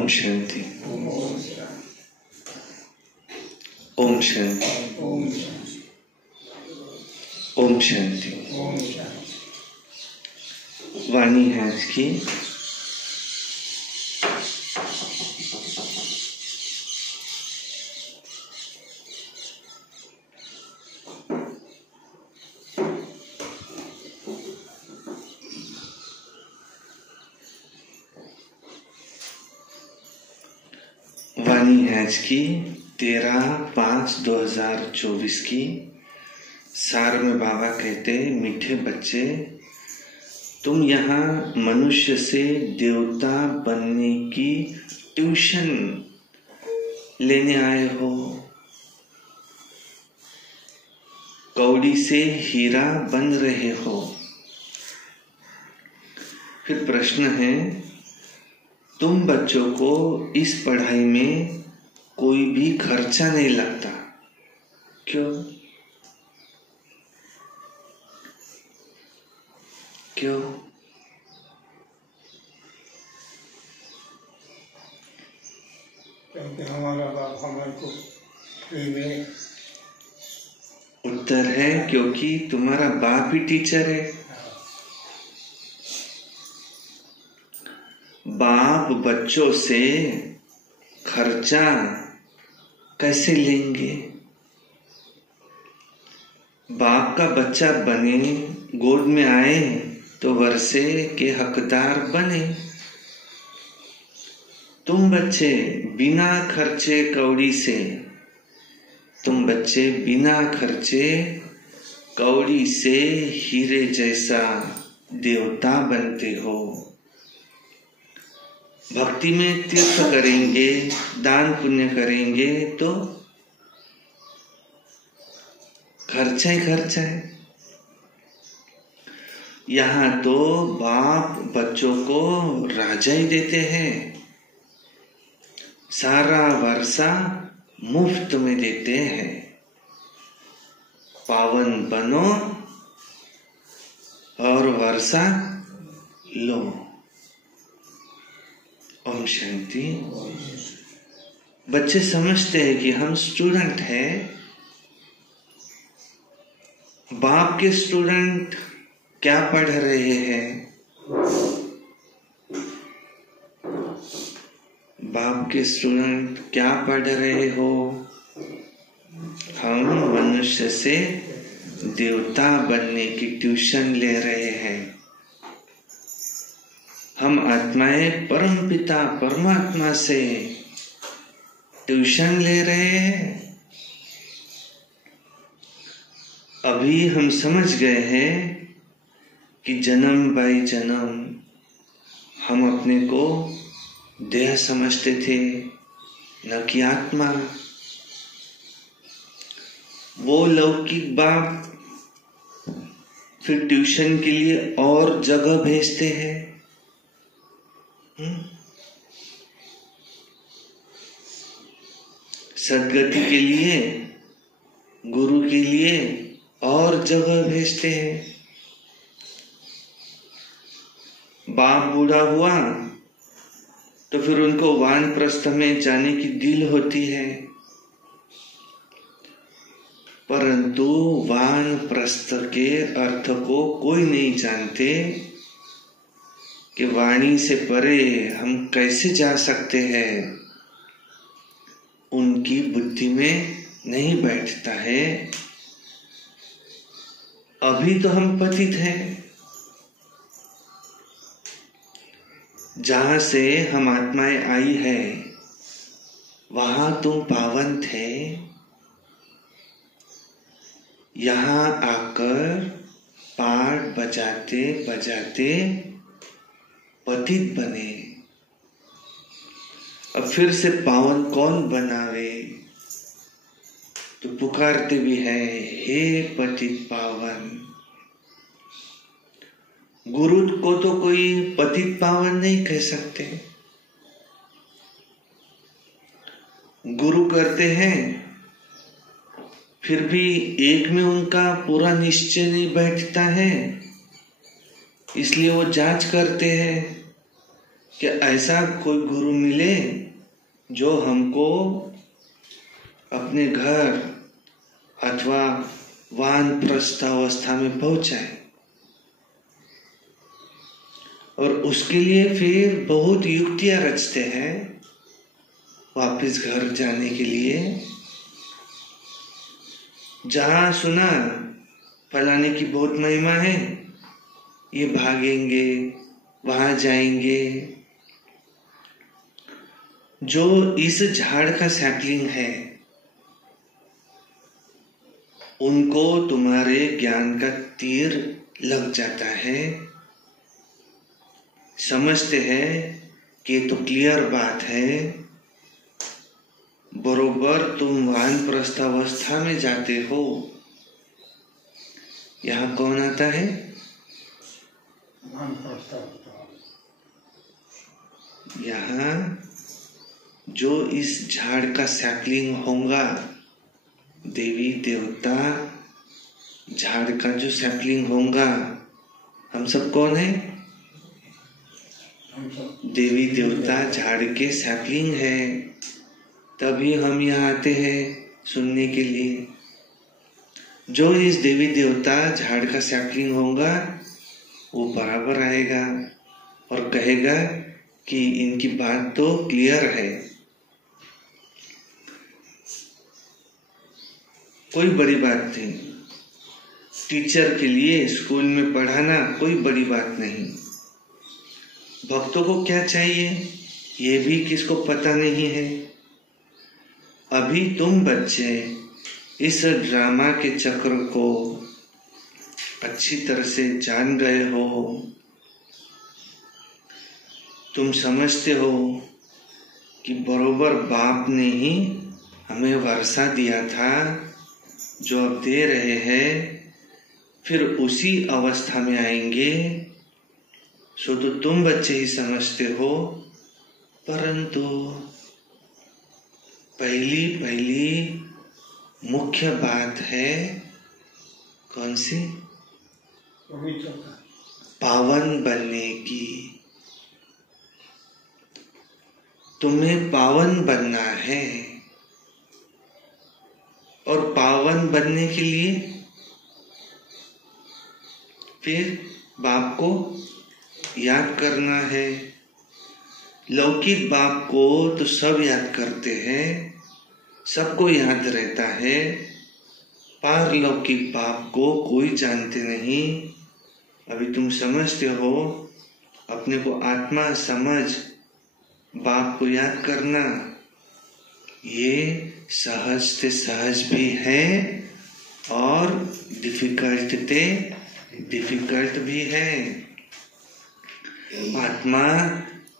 ओम शांति। ओम शांति। ओम शांति। वाणी है आज की आज की 13/5/2024 की। सार में बाबा कहते, मीठे बच्चे, तुम यहाँ मनुष्य से देवता बनने की ट्यूशन लेने आए हो। कौड़ी से हीरा बन रहे हो। फिर प्रश्न है, तुम बच्चों को इस पढ़ाई में कोई भी खर्चा नहीं लगता, क्यों? क्यों? क्योंकि हमारा बाप हमारे को फ्री में। उत्तर है क्योंकि तुम्हारा बाप ही टीचर है। बाप बच्चों से खर्चा कैसे लेंगे? बाप का बच्चा बने, गोद में आए तो वर्षे के हकदार बने। तुम बच्चे बिना खर्चे कौड़ी से, तुम बच्चे बिना खर्चे कौड़ी से हीरे जैसा देवता बनते हो। भक्ति में तीर्थ करेंगे, दान पुण्य करेंगे तो खर्चा ही खर्चा है। यहाँ तो बाप बच्चों को राजा ही देते हैं, सारा वर्षा मुफ्त में देते हैं। पावन बनो और वर्षा लो। ओम शांति। बच्चे समझते हैं कि हम स्टूडेंट हैं। बाप के स्टूडेंट क्या पढ़ रहे हैं? बाप के स्टूडेंट क्या पढ़ रहे हो? हम मनुष्य से देवता बनने की ट्यूशन ले रहे हैं। हम आत्माएं परमपिता परमात्मा से ट्यूशन ले रहे हैं। अभी हम समझ गए हैं कि जन्म बाई जन्म हम अपने को देह समझते थे, न कि आत्मा। वो लौकिक बाप फिर ट्यूशन के लिए और जगह भेजते हैं। सदगति के लिए, गुरु के लिए और जगह भेजते हैं। बाप बूढ़ा हुआ तो फिर उनको वानप्रस्थ में जाने की दिल होती है, परंतु वानप्रस्थ के अर्थ को कोई नहीं जानते कि वाणी से परे हम कैसे जा सकते हैं। उनकी बुद्धि में नहीं बैठता है। अभी तो हम पतित हैं। जहां से हम आत्माएं आई है वहां तुम पावन थे। यहां आकर पाठ बजाते बजाते पतित बने। अब फिर से पावन कौन बनावे? तो पुकारते भी है, हे पतित पावन। गुरु को तो कोई पतित पावन नहीं कह सकते। गुरु करते हैं, फिर भी एक में उनका पूरा निश्चय नहीं बैठता है, इसलिए वो जांच करते हैं कि ऐसा कोई गुरु मिले जो हमको अपने घर अथवा वानप्रस्थ अवस्था में पहुंचाए। और उसके लिए फिर बहुत युक्तियां रचते हैं वापस घर जाने के लिए। जहां सुना फलाने की बहुत महिमा है, ये भागेंगे, वहां जाएंगे। जो इस झाड़ का सैपलिंग है, उनको तुम्हारे ज्ञान का तीर लग जाता है, समझते हैं कि ये तो क्लियर बात है। बरोबर तुम वानप्रस्थ अवस्था में जाते हो, यहाँ कौन आता है? यहाँ जो इस झाड़ का सैपलिंग होगा, देवी देवता झाड़ का जो सैपलिंग होगा, हम सब कौन है? देवी देवता झाड़ के सैपलिंग है। तभी हम यहाँ आते हैं सुनने के लिए। जो इस देवी देवता झाड़ का सैपलिंग होगा, वो बराबर आएगा और कहेगा कि इनकी बात तो क्लियर है। कोई बड़ी बात नहीं, टीचर के लिए स्कूल में पढ़ाना कोई बड़ी बात नहीं। भक्तों को क्या चाहिए ये भी किसको पता नहीं है। अभी तुम बच्चे इस ड्रामा के चक्र को अच्छी तरह से जान गए हो। तुम समझते हो कि बरोबर बाप ने ही हमें वर्षा दिया था, जो अब दे रहे हैं, फिर उसी अवस्था में आएंगे। सो तो तुम बच्चे ही समझते हो, परंतु पहली मुख्य बात है कौन सी? पावन बनने की। तुम्हें पावन बनना है, और पावन बनने के लिए फिर बाप को याद करना है। लौकिक बाप को तो सब याद करते हैं, सबको याद रहता है। पारलौकिक बाप को कोई जानते नहीं। अभी तुम समझते हो, अपने को आत्मा समझ बाप को याद करना ये सहज से सहज भी है और डिफिकल्ट भी है। आत्मा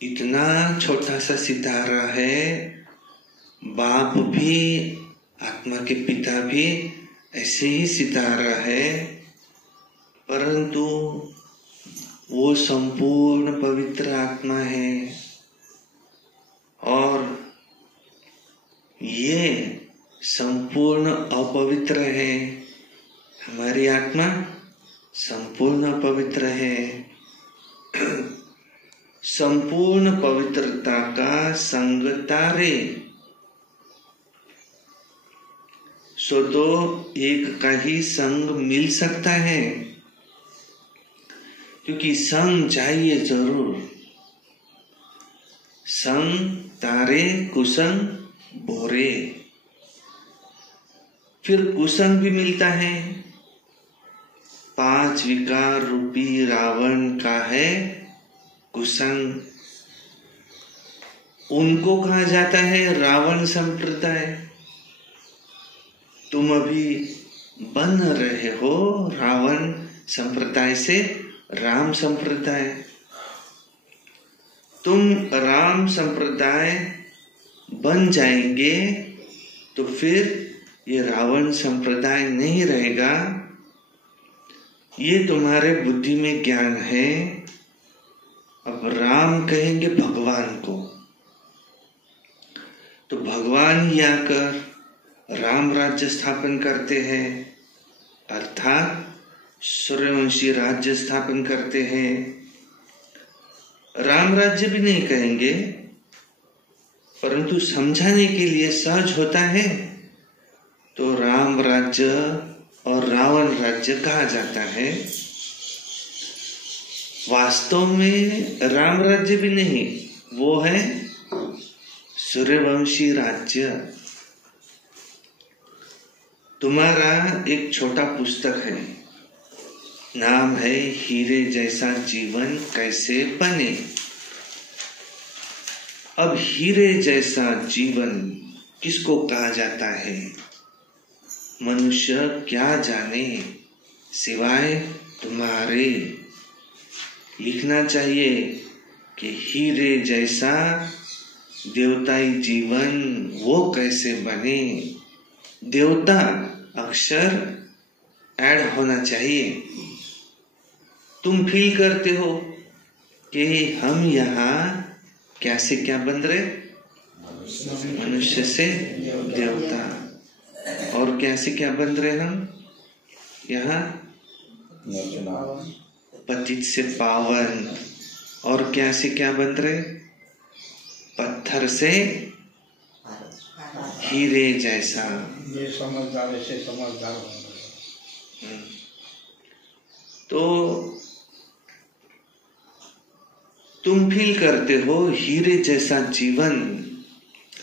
इतना छोटा सा सितारा है, बाप भी, आत्मा के पिता भी ऐसे ही सितारा है, परंतु वो संपूर्ण पवित्र आत्मा है और ये संपूर्ण अपवित्र है। हमारी आत्मा संपूर्ण पवित्र है। संपूर्ण पवित्रता का संग तारे, सो तो एक का ही संग मिल सकता है, क्योंकि संग चाहिए जरूर। संग तारे कुसंग बोरे, फिर कुसंग भी मिलता है। 5 विकार रूपी रावण का है कुसंग। उनको कहा जाता है रावण संप्रदाय। तुम अभी बन रहे हो रावण संप्रदाय से राम संप्रदाय। तुम राम संप्रदाय बन जाएंगे तो फिर ये रावण संप्रदाय नहीं रहेगा। ये तुम्हारे बुद्धि में ज्ञान है। अब राम कहेंगे भगवान को, तो भगवान ही आकर राम राज्य स्थापन करते हैं, अर्थात सूर्यवंशी राज्य स्थापन करते हैं। राम राज्य भी नहीं कहेंगे, परंतु समझाने के लिए सहज होता है तो राम राज्य और रावण राज्य कहा जाता है। वास्तव में राम राज्य भी नहीं, वो है सूर्यवंशी राज्य। तुम्हारा एक छोटा पुस्तक है, नाम है हीरे जैसा जीवन कैसे बने। अब हीरे जैसा जीवन किसको कहा जाता है? मनुष्य क्या जाने सिवाय तुम्हारे। लिखना चाहिए कि हीरे जैसा देवताई जीवन वो कैसे बने। देवता अक्षर ऐड होना चाहिए। तुम फील करते हो कि हम यहाँ क्या से क्या बन रहे? मनुष्य से देवता। और क्या से क्या बन रहे हम यहाँ? पतित से पावन। और क्या से क्या बन रहे? पत्थर से हीरे जैसा। ये समझदार से समझदार बन रहे। तो तुम फील करते हो हीरे जैसा जीवन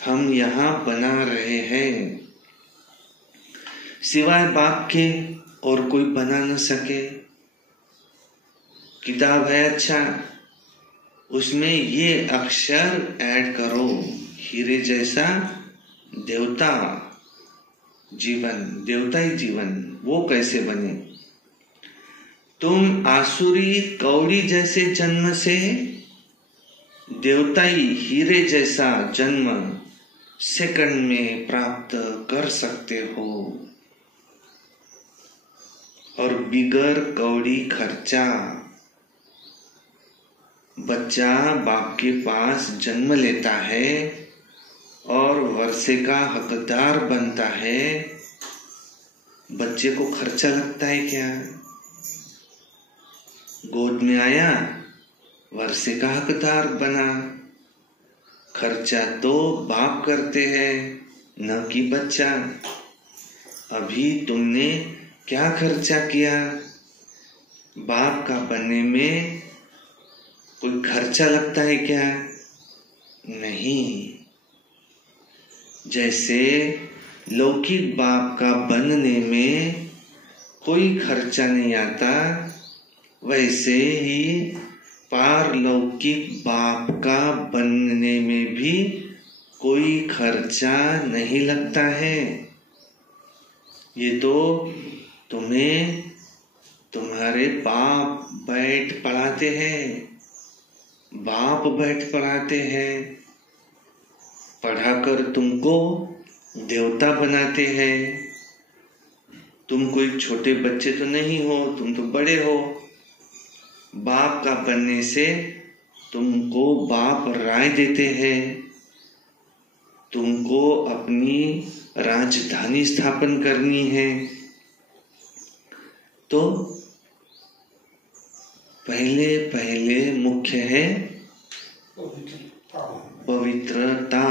हम यहाँ बना रहे हैं, सिवाय बाप के और कोई बना न सके। किताब है अच्छा, उसमें ये अक्षर ऐड करो, हीरे जैसा देवता जीवन, देवताई जीवन वो कैसे बने। तुम आसुरी कौड़ी जैसे जन्म से देवताई हीरे जैसा जन्म सेकंड में प्राप्त कर सकते हो, और बिगर कौड़ी खर्चा। बच्चा बाप के पास जन्म लेता है और वर्षे का हकदार बनता है। बच्चे को खर्चा लगता है क्या? गोद में आया, वर्षे का हकदार बना। खर्चा तो बाप करते हैं, न कि बच्चा। अभी तुमने क्या खर्चा किया? बाप का बनने में कोई खर्चा लगता है क्या? नहीं। जैसे लौकिक बाप का बनने में कोई खर्चा नहीं आता, वैसे ही पारलौकिक बाप का बनने में भी कोई खर्चा नहीं लगता है। ये तो तुम्हें तुम्हारे बाप बैठ पढ़ाते हैं, बाप बैठ पढ़ाते हैं, पढ़ाकर तुमको देवता बनाते हैं। तुम कोई छोटे बच्चे तो नहीं हो, तुम तो बड़े हो। बाप का बनने से तुमको बाप राय देते हैं, तुमको अपनी राजधानी स्थापन करनी है। तो पहले पहले मुख्य है पवित्रता।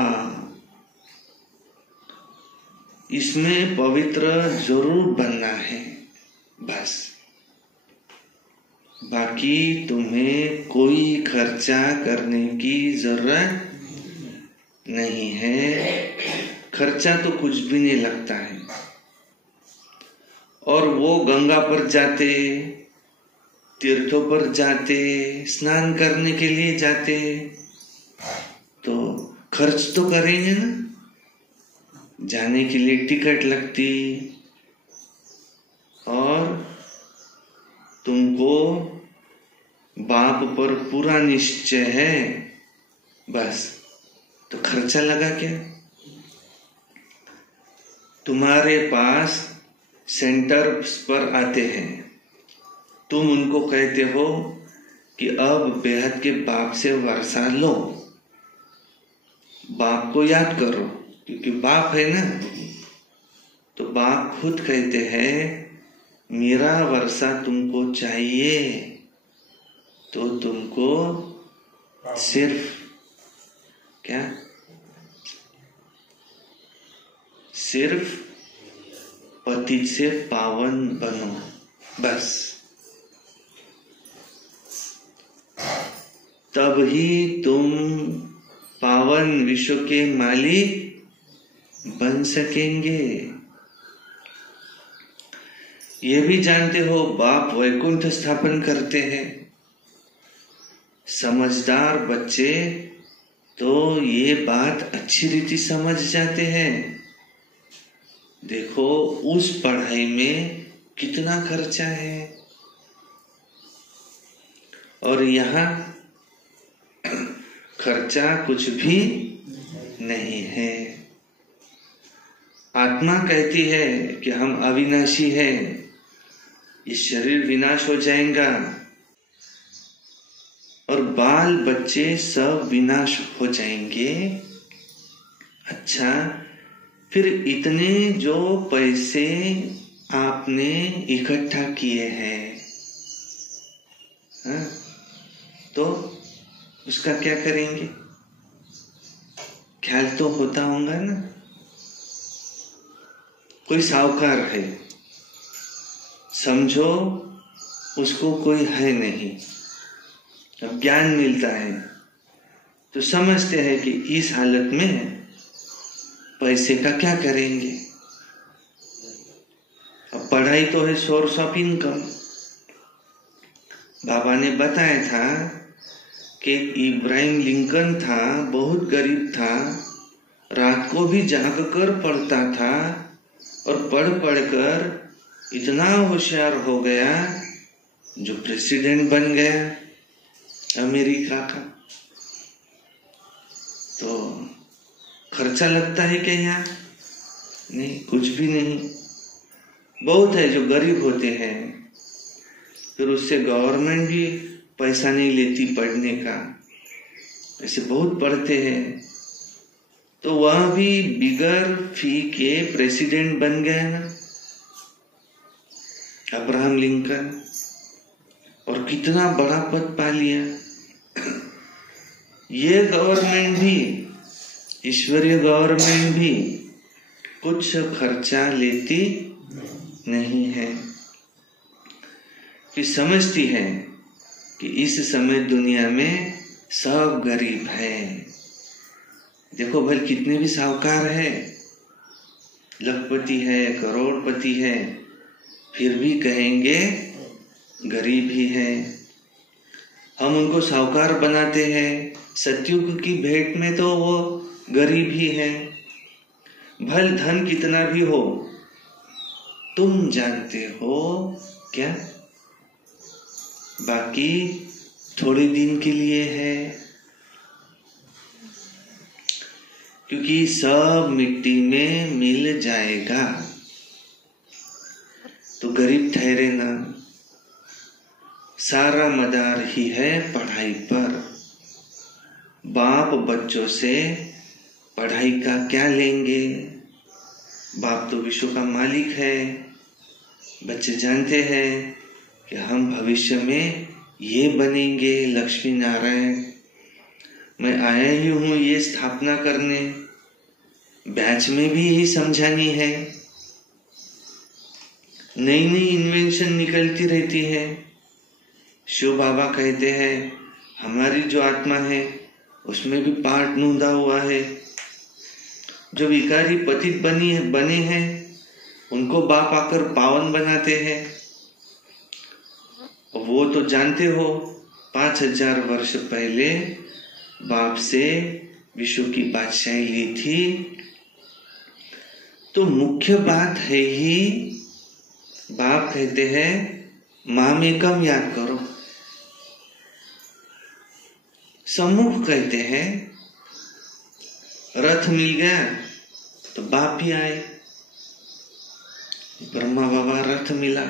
इसमें पवित्र जरूर बनना है, बस। बाकी तुम्हें कोई खर्चा करने की जरूरत नहीं है। खर्चा तो कुछ भी नहीं लगता है। और वो गंगा पर जाते, तीर्थों पर जाते, स्नान करने के लिए जाते, तो खर्च तो करेंगे ना। जाने के लिए टिकट लगती, और तुमको बाप पर पूरा निश्चय है, बस। तो खर्चा लगा क्या? तुम्हारे पास सेंटर्स पर आते हैं, तुम उनको कहते हो कि अब बेहद के बाप से वर्षा लो, बाप को याद करो, क्योंकि बाप है ना। तो बाप खुद कहते हैं मेरा वर्षा तुमको चाहिए, तो तुमको सिर्फ क्या, सिर्फ पति से पावन बनो, बस। तब ही तुम पावन विश्व के मालिक बन सकेंगे। ये भी जानते हो बाप वैकुंठ स्थापन करते हैं। समझदार बच्चे तो ये बात अच्छी रीति समझ जाते हैं। देखो उस पढ़ाई में कितना खर्चा है, और यहाँ खर्चा कुछ भी नहीं है। आत्मा कहती है कि हम अविनाशी हैं, ये शरीर विनाश हो जाएगा, और बाल बच्चे सब विनाश हो जाएंगे। अच्छा, फिर इतने जो पैसे आपने इकट्ठा किए हैं, तो उसका क्या करेंगे? ख्याल तो होता होगा ना। कोई साहूकार है, समझो उसको कोई है नहीं, अब ज्ञान मिलता है तो समझते हैं कि इस हालत में पैसे का क्या करेंगे। अब पढ़ाई तो है सोर्स ऑफ इनकम। बाबा ने बताया था कि इब्राहिम लिंकन था, बहुत गरीब था, रात को भी जाग कर पढ़ता था, और पढ़ पढ़कर इतना होशियार हो गया जो प्रेसिडेंट बन गया अमेरिका का। तो खर्चा लगता है क्या यहाँ? नहीं, कुछ भी नहीं। बहुत है जो गरीब होते हैं, फिर उससे गवर्नमेंट भी पैसा नहीं लेती पढ़ने का, ऐसे बहुत पढ़ते हैं, तो वह भी बिगर फी के प्रेसिडेंट बन गया ना, अब्राहम लिंकन, और कितना बड़ा पद पा लिया। ये गवर्नमेंट भी, ईश्वरीय गवर्नमेंट भी कुछ खर्चा लेती नहीं है, कि समझती है कि इस समय दुनिया में सब गरीब है। देखो भाई कितने भी साहूकार है, लखपति है, करोड़पति है, फिर भी कहेंगे गरीब ही है। हम उनको साहूकार बनाते हैं, सतयुग की भेंट में तो वो गरीब ही है। भल धन कितना भी हो, तुम जानते हो क्या, बाकी थोड़े दिन के लिए है, क्योंकि सब मिट्टी में मिल जाएगा। तो गरीब ठहरे ना, सारा मदार ही है पढ़ाई पर। बाप बच्चों से पढ़ाई का क्या लेंगे? बाप तो विश्व का मालिक है। बच्चे जानते हैं कि हम भविष्य में ये बनेंगे लक्ष्मी नारायण। मैं आया ही हूं ये स्थापना करने, बैच में भी यही समझानी है। नई नई इन्वेंशन निकलती रहती है। शिव बाबा कहते हैं हमारी जो आत्मा है उसमें भी पार्ट नूंदा हुआ है। जो विकारी पतित बने हैं उनको बाप आकर पावन बनाते हैं। वो तो जानते हो 5000 वर्ष पहले बाप से विश्व की बादशाही ली थी। तो मुख्य बात है ही, बाप कहते हैं मामेकम याद करो। सम्मुख कहते हैं रथ मिल गया तो बाप ही आए। ब्रह्मा बाबा रथ मिला,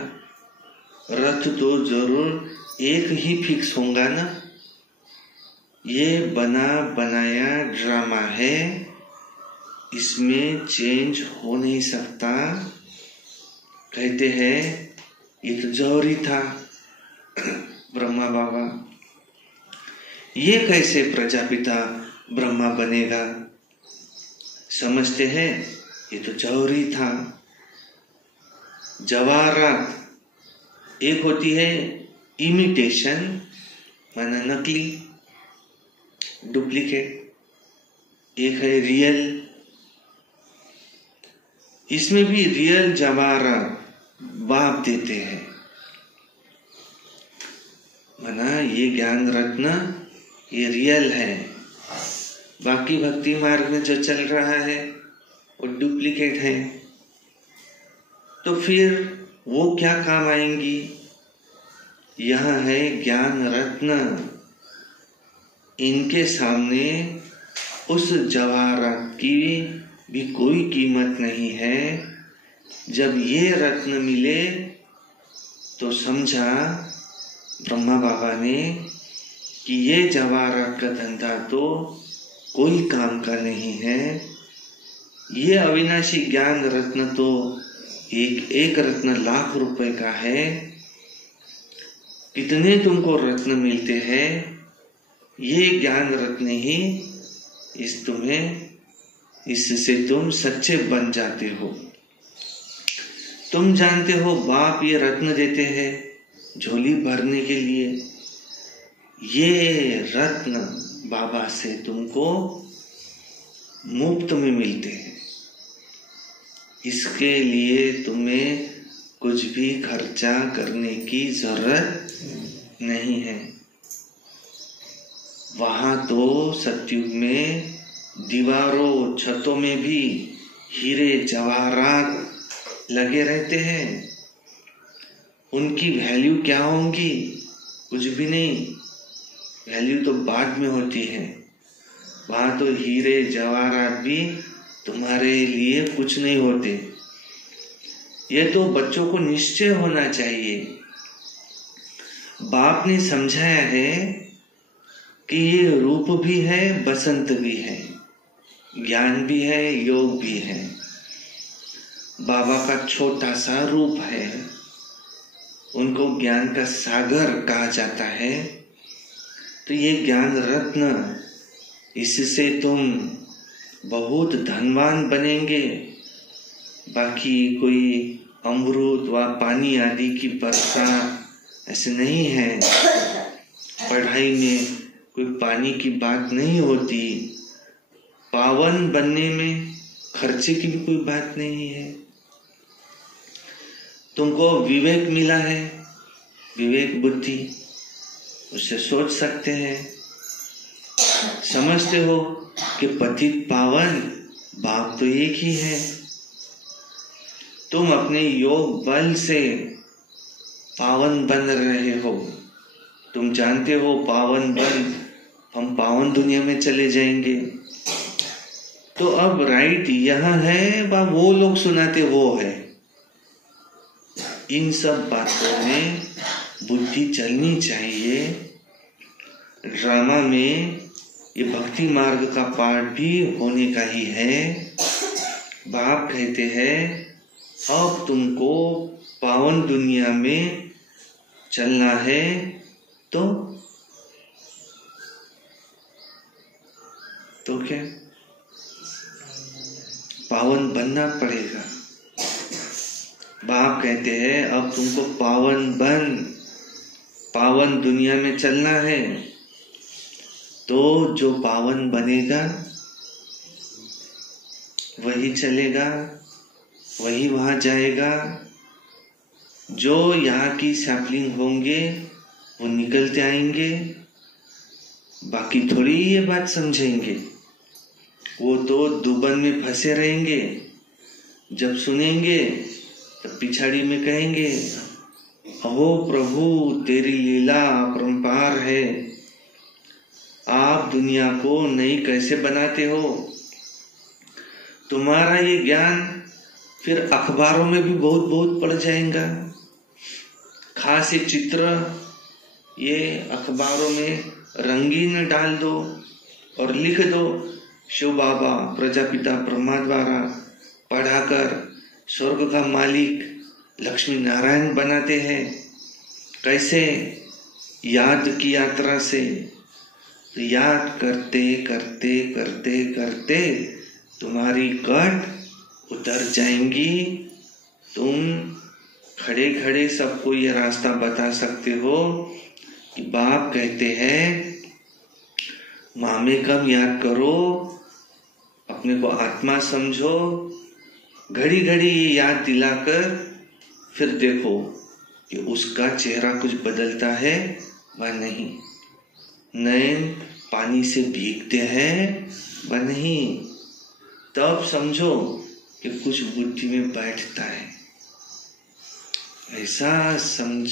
रथ तो जरूर एक ही फिक्स होगा ना। ये बना बनाया ड्रामा है, इसमें चेंज हो नहीं सकता। कहते हैं ये तो जौहरी था ब्रह्मा बाबा, ये कैसे प्रजापिता ब्रह्मा बनेगा? समझते हैं ये तो जौहरी था। जवाहरात एक होती है इमिटेशन, माना नकली, डुप्लीकेट, एक है रियल। इसमें भी रियल जवाहरात बाप देते हैं, माना ये ज्ञान रत्न ये रियल है। बाकी भक्ति मार्ग में जो चल रहा है वो डुप्लीकेट है। तो फिर वो क्या काम आएंगी? यह है ज्ञान रत्न। इनके सामने उस जवाहरात की भी कोई कीमत नहीं है। जब ये रत्न मिले तो समझा ब्रह्मा बाबा ने कि ये जवाहरात का धंधा तो कोई काम का नहीं है। ये अविनाशी ज्ञान रत्न तो एक रत्न लाख रुपए का है। कितने तुमको रत्न मिलते हैं, ये ज्ञान रत्न ही इससे तुम सच्चे बन जाते हो। तुम जानते हो बाप ये रत्न देते हैं झोली भरने के लिए। ये रत्न बाबा से तुमको मुफ्त में मिलते हैं। इसके लिए तुम्हें कुछ भी खर्चा करने की जरूरत नहीं है। वहां तो सतयुग में दीवारों छतों में भी हीरे जवाहरात लगे रहते हैं। उनकी वैल्यू क्या होंगी? कुछ भी नहीं। वैल्यू तो बाद में होती है। वहां तो हीरे जवाहरात भी तुम्हारे लिए कुछ नहीं होते। ये तो बच्चों को निश्चय होना चाहिए। बाप ने समझाया है कि ये रूप भी है, बसंत भी है, ज्ञान भी है, योग भी है। बाबा का छोटा सा रूप है, उनको ज्ञान का सागर कहा जाता है। तो ये ज्ञान रत्न, इससे तुम बहुत धनवान बनेंगे। बाकी कोई अमृत व पानी आदि की वर्षा ऐसे नहीं है। पढ़ाई में कोई पानी की बात नहीं होती। पावन बनने में खर्चे की भी कोई बात नहीं है। तुमको विवेक मिला है, विवेक बुद्धि, उससे सोच सकते हैं। समझते हो कि पतित पावन बाप तो एक ही है। तुम अपने योग बल से पावन बन रहे हो। तुम जानते हो पावन बन हम पावन दुनिया में चले जाएंगे। तो अब राइट यहाँ है व वो लोग सुनाते वो है। इन सब बातों में बुद्धि चलनी चाहिए। ड्रामा में ये भक्ति मार्ग का पाठ भी होने का ही है। बाप कहते हैं अब तुमको पावन दुनिया में चलना है तो क्या पावन बनना पड़ेगा। बाप कहते हैं अब तुमको पावन दुनिया में चलना है। तो जो पावन बनेगा वही चलेगा, वही वहां जाएगा। जो यहाँ की सैपलिंग होंगे वो निकलते आएंगे। बाकी थोड़ी ये बात समझेंगे। वो तो दुबन में फंसे रहेंगे। जब सुनेंगे तब पिछाड़ी में कहेंगे अहो प्रभु तेरी लीला अपरंपार है। आप दुनिया को नई कैसे बनाते हो? तुम्हारा ये ज्ञान फिर अखबारों में भी बहुत बहुत पड़ जाएगा। खास ये चित्र ये अखबारों में रंगीन डाल दो और लिख दो शिव बाबा प्रजापिता ब्रह्मा द्वारा पढ़ाकर स्वर्ग का मालिक लक्ष्मी नारायण बनाते हैं। कैसे? याद की यात्रा से। तो याद करते करते करते करते तुम्हारी कट उतर जाएंगी। तुम खड़े खड़े सबको ये रास्ता बता सकते हो कि बाप कहते हैं मामे कम याद करो, अपने को आत्मा समझो, घड़ी घड़ी ये याद दिलाकर फिर देखो कि उसका चेहरा कुछ बदलता है व नहीं, नयन पानी से भीगते हैं व नहीं, तब समझो कि कुछ बुद्धि में बैठता है। ऐसा समझ,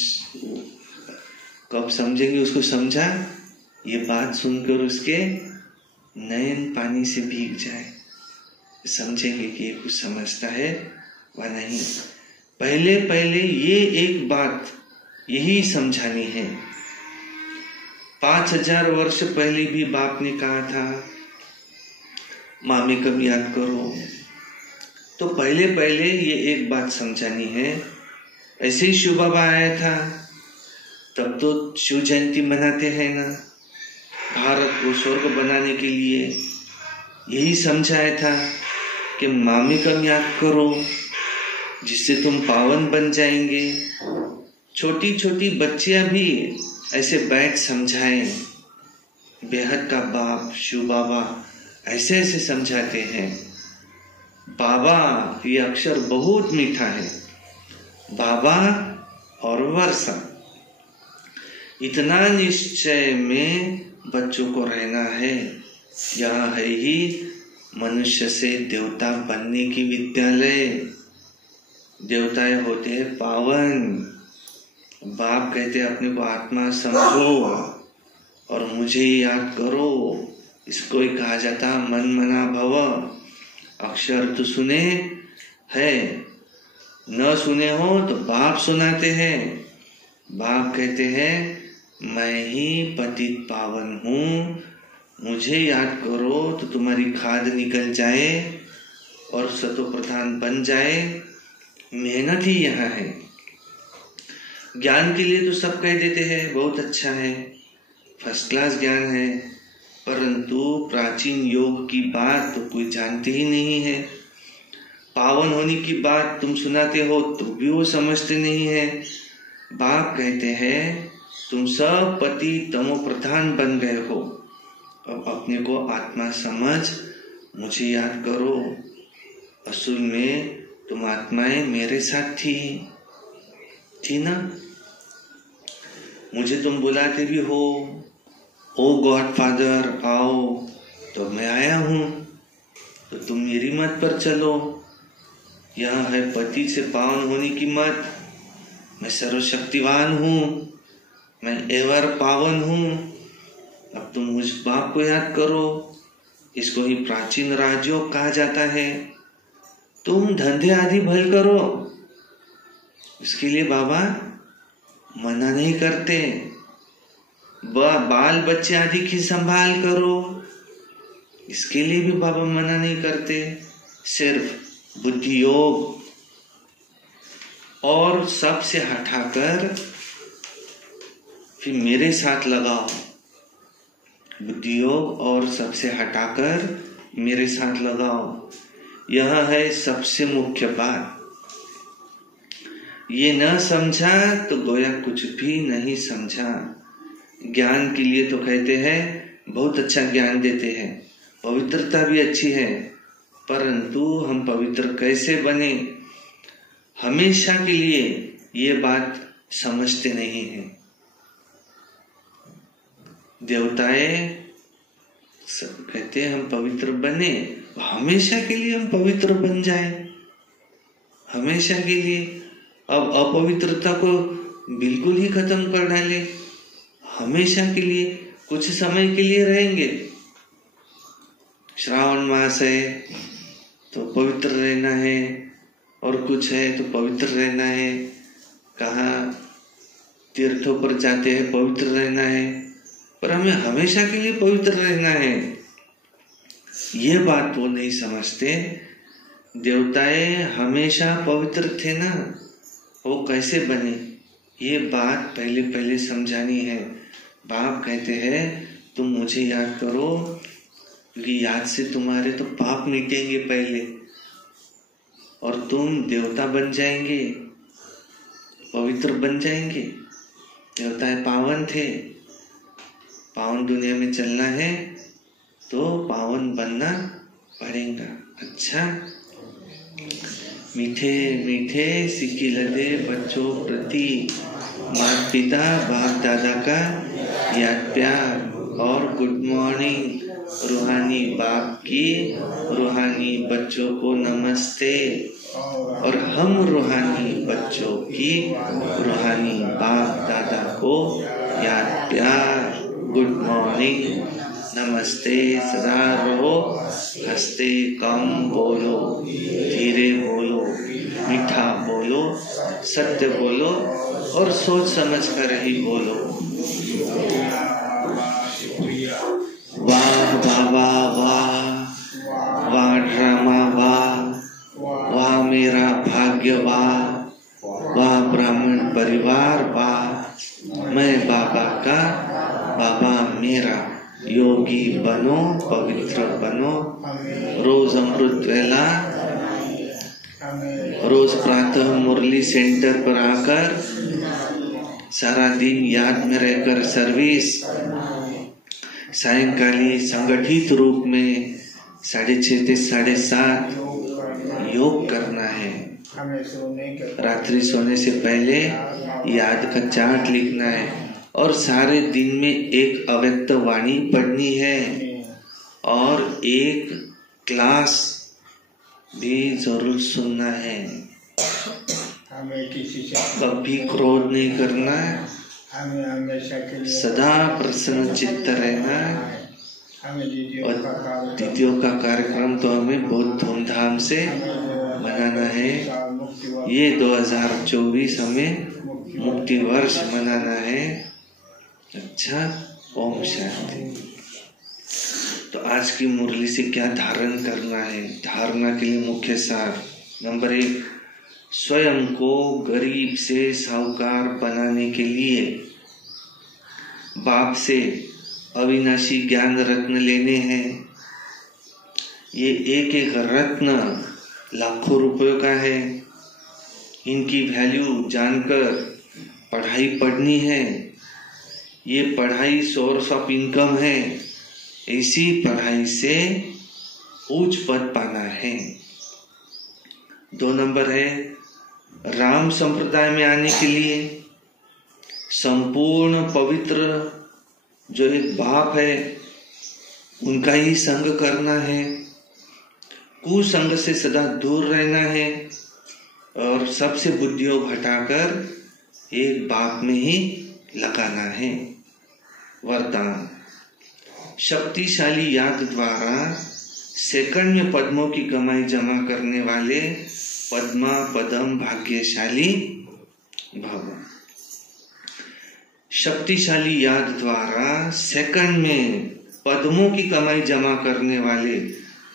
कब समझेंगे उसको समझा, ये बात सुनकर उसके नयन पानी से भीग जाए, समझेंगे कि ये कुछ समझता है व नहीं। पहले पहले ये एक बात यही समझानी है। 5000 वर्ष पहले भी बाप ने कहा था मामे कब याद करो, तो पहले पहले ये एक बात समझानी है। ऐसे ही शिव बाबा आया था, तब तो शिव जयंती मनाते हैं ना, भारत को स्वर्ग बनाने के लिए यही समझाया था कि मामे कब याद करो, जिससे तुम पावन बन जाएंगे। छोटी छोटी बच्चियां भी ऐसे बैठ समझाएं। बेहद का बाप शिव बाबा ऐसे ऐसे समझाते हैं। बाबा ये अक्षर बहुत मीठा है, बाबा और वर्षा, इतना निश्चय में बच्चों को रहना है। यह है ही मनुष्य से देवता बनने की विद्यालय। देवताएं होते हैं पावन। बाप कहते हैं अपने को आत्मा समझो और मुझे याद करो। इसको ही कहा जाता मन मना भव। अक्षर तो सुने है, न सुने हो तो बाप सुनाते हैं। बाप कहते हैं मैं ही पतित पावन हूँ, मुझे याद करो तो तुम्हारी खाद निकल जाए और सतो प्रधान बन जाए। मेहनत ही यहाँ है। ज्ञान के लिए तो सब कह देते हैं बहुत अच्छा है, फर्स्ट क्लास ज्ञान है, परंतु प्राचीन योग की बात तो कोई जानते ही नहीं है। पावन होने की बात तुम सुनाते हो तो भी वो समझते नहीं है। बाप कहते हैं तुम सब पति तमो प्रधान बन गए हो, अब अपने को आत्मा समझ, मुझे याद करो। असल में तुम आत्माएं मेरे साथ थी ना। मुझे तुम बुलाते भी हो, ओ गॉड फादर आओ, तो मैं आया हूं। तो तुम मेरी मत पर चलो। यह है पति से पावन होने की मत। मैं सर्वशक्तिवान हूं, मैं एवर पावन हूं। अब तुम मुझ बाप को याद करो। इसको ही प्राचीन राजयोग कहा जाता है। तुम धंधे आदि भल करो, इसके लिए बाबा मना नहीं करते। बाल बच्चे आदि की संभाल करो, इसके लिए भी बाबा मना नहीं करते। सिर्फ बुद्धि योग और सबसे हटाकर फिर मेरे साथ लगाओ। बुद्धि योग और सबसे हटाकर मेरे साथ लगाओ, यह है सबसे मुख्य बात। ये न समझा तो गोया कुछ भी नहीं समझा। ज्ञान के लिए तो कहते हैं बहुत अच्छा ज्ञान देते हैं, पवित्रता भी अच्छी है, परंतु हम पवित्र कैसे बने, हमेशा के लिए ये बात समझते नहीं हैं। देवताएं सब कहते हैं हम पवित्र बने, हमेशा के लिए हम पवित्र बन जाए, हमेशा के लिए। अब अपवित्रता को बिल्कुल ही खत्म कर डाले, हमेशा के लिए, कुछ समय के लिए रहेंगे। श्रावण मास है तो पवित्र रहना है, और कुछ है तो पवित्र रहना है। कहाँ तीर्थों पर जाते हैं पवित्र रहना है, पर हमें हमेशा के लिए पवित्र रहना है। ये बात वो नहीं समझते। देवताएं हमेशा पवित्र थे ना, वो कैसे बने, ये बात पहले पहले समझानी है। बाप कहते हैं तुम मुझे याद करो, क्योंकि याद से तुम्हारे तो पाप मिटेंगे पहले और तुम देवता बन जाएंगे, पवित्र बन जाएंगे। देवताएं पावन थे, पावन दुनिया में चलना है तो पावन बनना पड़ेगा। अच्छा, मीठे मीठे सिक्की लदे बच्चों प्रति माता पिता बाप दादा का याद प्यार और गुड मॉर्निंग। रूहानी बाप की रूहानी बच्चों को नमस्ते और हम रूहानी बच्चों की रूहानी बाप दादा को याद प्यार, गुड मॉर्निंग, नमस्ते। सदा रहो हंसते, कम बोलो, धीरे बोलो, मीठा बोलो, सत्य बोलो और सोच समझ कर ही बोलो। वाह बाबा वाह, वाह ड्रामा वाह, वाह मेरा भाग्य वाह, वाह ब्राह्मण परिवार वाह, मैं बाबा का, बाबा मेरा। योगी बनो, पवित्र बनो, रोज अमृत वेला, रोज प्रातः मुरली सेंटर पर आकर सारा दिन याद में रहकर सर्विस, सायंकाली संगठित रूप में 6:30 से 7:30 योग करना है। रात्रि सोने से पहले याद का चार्ट लिखना है और सारे दिन में एक अव्यक्त वाणी पढ़नी है और एक क्लास भी जरूर सुनना है। हमें किसी से कभी क्रोध नहीं करना है, हमें हमेशा के लिए सदा प्रसन्न चित्त रहना है। हमें और दीदियों का कार्यक्रम तो हमें बहुत धूमधाम से मनाना है। ये 2024 हमें मुक्ति वर्ष मनाना है। अच्छा, ओम शांति। तो आज की मुरली से क्या धारण करना है? धारणा के लिए मुख्य सार नंबर 1, स्वयं को गरीब से साहूकार बनाने के लिए बाप से अविनाशी ज्ञान रत्न लेने हैं। ये एक एक रत्न लाखों रुपयों का है। इनकी वैल्यू जानकर पढ़ाई पढ़नी है। ये पढ़ाई सोर्स ऑफ इनकम है। इसी पढ़ाई से उच्च पद पाना है। 2 नंबर है, राम संप्रदाय में आने के लिए संपूर्ण पवित्र जो एक बाप है उनका ही संग करना है। कुसंग से सदा दूर रहना है और सबसे बुद्धियों हटाकर एक बाप में ही लगाना है। वरदान, शक्तिशाली याद द्वारा सेकंड में पद्मों की कमाई जमा करने वाले पद्मा पदम भाग्यशाली भव। शक्तिशाली याद द्वारा सेकंड में पद्मों की कमाई जमा करने वाले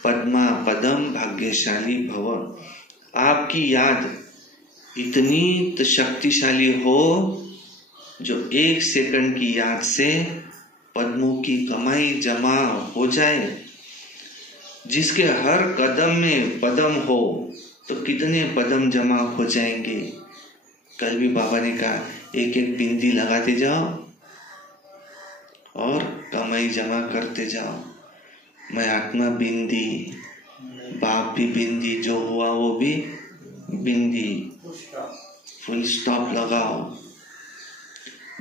पद्मा पदम भाग्यशाली भव। आपकी याद इतनी तो शक्तिशाली हो जो 1 सेकंड की याद से पद्मों की कमाई जमा हो जाए। जिसके हर कदम में पदम हो तो कितने पदम जमा हो जाएंगे। कल भी बाबा ने कहा, एक एक बिंदी लगाते जाओ और कमाई जमा करते जाओ। मैं आत्मा बिंदी, बाप भी बिंदी, जो हुआ वो भी बिंदी, फुल स्टॉप लगाओ।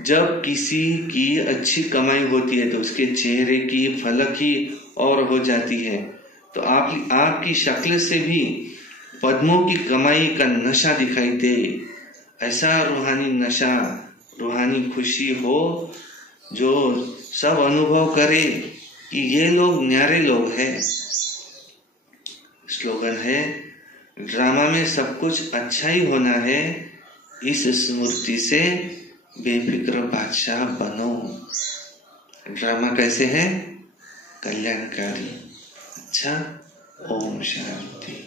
जब किसी की अच्छी कमाई होती है तो उसके चेहरे की फलक ही और हो जाती है। तो आपकी शक्ल से भी पद्मों की कमाई का नशा दिखाई दे। ऐसा रूहानी नशा, रूहानी खुशी हो जो सब अनुभव करे कि ये लोग न्यारे लोग हैं। स्लोगन है, ड्रामा में सब कुछ अच्छा ही होना है। इस स्मृति से बेफिक्र बादशाह बनो। ड्रामा कैसे है? कल्याणकारी। अच्छा, ओम शांति।